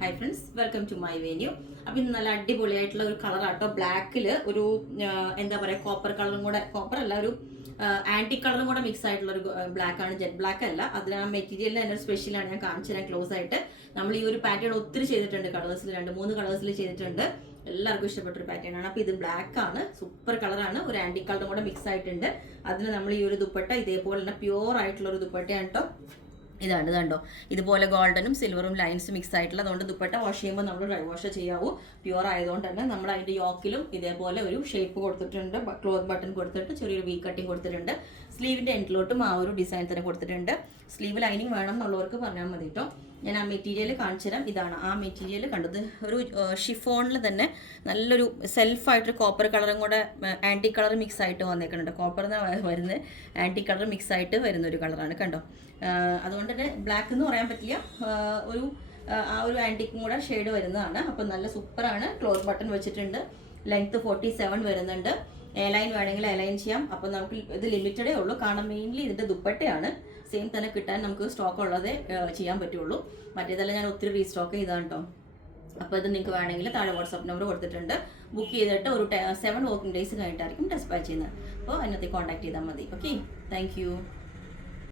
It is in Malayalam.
Hi friends, welcome to my venue. അപ്പം ഇന്ന് നല്ല അടിപൊളിയായിട്ടുള്ള ഒരു കളറാട്ടോ. ബ്ലാക്കിൽ ഒരു എന്താ പറയുക, കോപ്പർ കളറും കൂടെ, കോപ്പർ അല്ല, ഒരു ആന്റി കളറും കൂടെ മിക്സ് ആയിട്ടുള്ള ഒരു ബ്ലാക്ക് ആണ്. ജെറ്റ് ബ്ലാക്ക് അല്ല. അതിന് ആ മെറ്റീരിയലിന് തന്നെ ഒരു സ്പെഷ്യലാണ്. ഞാൻ കാണിച്ചു തരാം ക്ലോസ് ആയിട്ട്. നമ്മൾ ഈ ഒരു പാറ്റേൺ ഒത്തിരി ചെയ്തിട്ടുണ്ട്, കളേഴ്സിൽ 2-3 കളേഴ്സിൽ ചെയ്തിട്ടുണ്ട്. എല്ലാവർക്കും ഇഷ്ടപ്പെട്ട ഒരു പാറ്റേൺ ആണ്. അപ്പോൾ ഇത് ബ്ലാക്ക് ആണ്, സൂപ്പർ കളറാണ്. ഒരു ആന്റി കളറും കൂടെ മിക്സ് ആയിട്ടുണ്ട്. അതിന് നമ്മൾ ഈ ഒരു ദുപ്പട്ട ഇതേപോലെ തന്നെ പ്യുവർ ആയിട്ടുള്ള ഒരു ദുപ്പട്ടയാണ് കേട്ടോ. ഇതാണ് കണ്ടോ, ഇതുപോലെ ഗോൾഡനും സിൽവറും ലൈൻസ് മിക്സ് ആയിട്ടുള്ള. അതുകൊണ്ട് ദുപ്പട്ട വാഷ് ചെയ്യുമ്പോൾ നമ്മൾ ഡ്രൈ വാഷ് ചെയ്യാവൂ. പ്യുവർ ആയതുകൊണ്ട് തന്നെ നമ്മൾ അതിൻ്റെ യോക്കിലും ഇതേപോലെ ഒരു ഷേപ്പ് കൊടുത്തിട്ടുണ്ട്. ക്ലോത്ത് ബട്ടൺ കൊടുത്തിട്ട് ചെറിയൊരു വി കട്ടിങ് കൊടുത്തിട്ടുണ്ട്. സ്ലീവിൻ്റെ എൻഡിലോട്ടും ആ ഒരു ഡിസൈൻ തന്നെ കൊടുത്തിട്ടുണ്ട്. സ്ലീവ് ലൈനിങ് വേണം എന്നുള്ളവർക്ക് പറഞ്ഞാൽ മതി കേട്ടോ. ഞാൻ ആ മെറ്റീരിയൽ കാണിച്ചു തരാം. ഇതാണ് ആ മെറ്റീരിയൽ. കണ്ടത് ഒരു ഷിഫോണിൽ തന്നെ നല്ലൊരു സെൽഫായിട്ടൊരു കോപ്പർ കളറും കൂടെ ആൻറ്റി കളർ മിക്സ് ആയിട്ട് വന്നേക്കുന്നുണ്ട്. കോപ്പർ വരുന്നത് ആൻറ്റി കളർ മിക്സ് ആയിട്ട് വരുന്ന ഒരു കളറാണ് കണ്ടോ. അതുകൊണ്ട് തന്നെ ബ്ലാക്ക് എന്ന് പറയാൻ പറ്റില്ല, ഒരു ആ ഒരു ആൻറ്റിക്കും കൂടെ ഷെയ്ഡ് വരുന്നതാണ്. അപ്പം നല്ല സൂപ്പറാണ്. ക്ലോത്ത് ബട്ടൺ വെച്ചിട്ടുണ്ട്. ലെങ്ത്ത് 47 വരുന്നുണ്ട്. എയർലൈൻ വേണമെങ്കിൽ എയർലൈൻ ചെയ്യാം. അപ്പം നമുക്ക് ഇത് ലിമിറ്റഡേ ഉള്ളൂ, കാരണം മെയിൻലി ഇതിൻ്റെ ദുപ്പട്ടയാണ് സെയിം തന്നെ കിട്ടാൻ നമുക്ക് സ്റ്റോക്ക് ഉള്ളതേ ചെയ്യാൻ പറ്റുള്ളൂ. മറ്റേതെല്ലാം ഞാൻ ഒത്തിരി റീസ്റ്റോക്ക് ചെയ്താണ് കേട്ടോ. അപ്പോൾ ഇത് നിങ്ങൾക്ക് വേണമെങ്കിൽ താഴെ വാട്സാപ്പ് നമ്പർ കൊടുത്തിട്ടുണ്ട്. ബുക്ക് ചെയ്തിട്ട് ഒരു 7 വർക്കിംഗ് ഡേയ്സ് കഴിഞ്ഞിട്ടായിരിക്കും ഡെസ്പാച്ച് ചെയ്യുന്നത്. അപ്പോൾ അതിനകത്ത് കോൺടാക്ട് ചെയ്താൽ മതി. Okay, thank